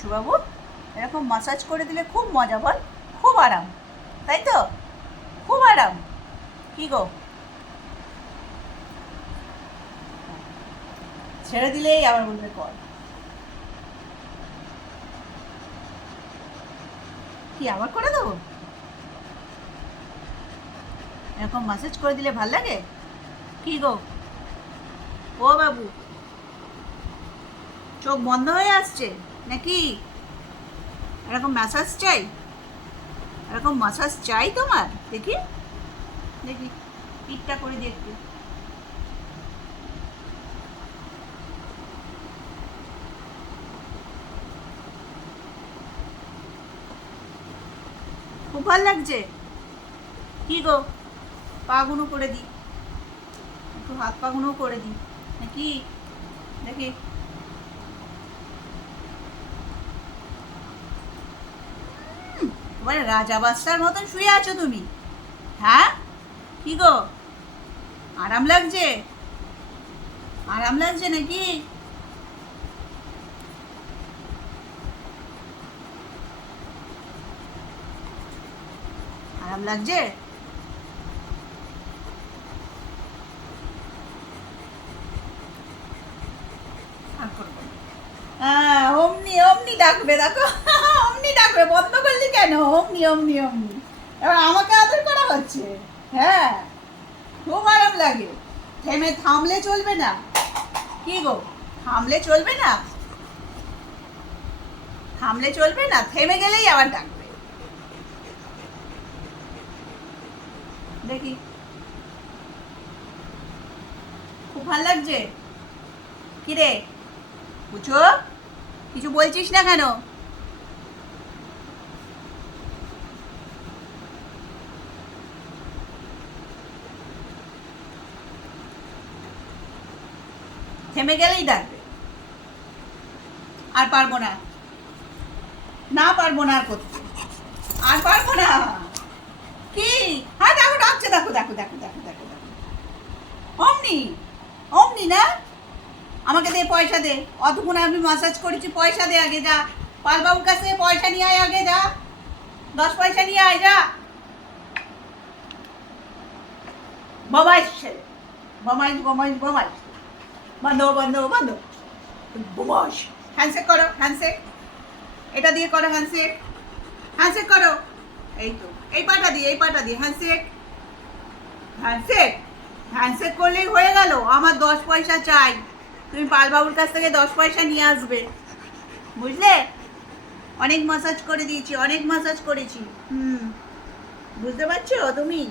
পুচুবাবু এরকম মাসাজ করে দিলে খুব মজা, বল। খুব আরাম। তাই তো? খুব আরাম। কি গো? ছেড়ে দিলেই আবার বলবে কর কি, আবার করে দেবো? এরকম মাসাজ করে দিলে ভালো লাগে? কি গো? ও বাবু চোখ বন্ধ হয়ে আসছে? নাকি? এরকম ম্যাসাজ চাই? এরকম ম্যাসাজ চাই তোমার? দেখি। দেখি। পিঠটা করে দি একটু। খুব ভালো লাগছে? কি গো? পাগুনো করে দিই একটু হাত পাগুনো করে দিই নাকি? দেখি। মানে রাজা বাচ্চার মতন শুয়ে আছো তুমি। হ্যাঁ? কি গো? আরাম লাগছে? আরাম লাগছে নাকি? আরাম লাগছে? অমনি অমনি ডাকবে, দেখো। অমনি ডাকবে, বন্ধ করলি কেন? অমনি অমনি এবার আমাকে আদর করা হচ্ছে। হ্যাঁ খুব আরাম লাগে। থেমে থামলে চলবে না। কি গো, থামলে চলবে না? থামলে চলবে না, থেমে গেলেই আবার ডাকবে। দেখি। খুব ভালো লাগছে? কি রে পুচো, কিছু বলছিস না কেন? থেমে গেলেই ডাকবে। আর পারব না। না পারব না আর করতে আর পারব না। কি? হ্যাঁ দেখো, ডাকছে, দেখো দেখো দেখো দেখো দেখো দেখো। অমনি অমনি না? আমাকে দে পয়সা দে। অতক্ষণ আমি মাসাজ করেছি, পয়সা দে আগে, যা। পালবাবুর কাছে পয়সা নিয়ে আয় আগে, যা। দশ পয়সা নিয়ে আয়, যা। বমাইশ ছেলে। বমাইশ বমাইশ। বন্ধ বন্ধ বন্ধ বমাইশ হ্যান্ডশেক করো হ্যান্ডশেক এটা দিয়ে করো হ্যান্ডশেক হ্যান্ডশেক করো। এই তো, এই পাটা দিয়ে, এই পাটা দিয়ে হ্যান্ডশেক হ্যান্ডশেক হ্যান্ডশেক করলেই হয়ে গেল, আমার দশ পয়সা চাই। তুমি পালবাবুর কাছ থেকে দশ পয়সা নিয়ে আসবে। বুঝলে? অনেক মাসাজ করে দিয়েছি, অনেক মাসাজ করেছি। হুম। বুঝতে পারছ তুমি?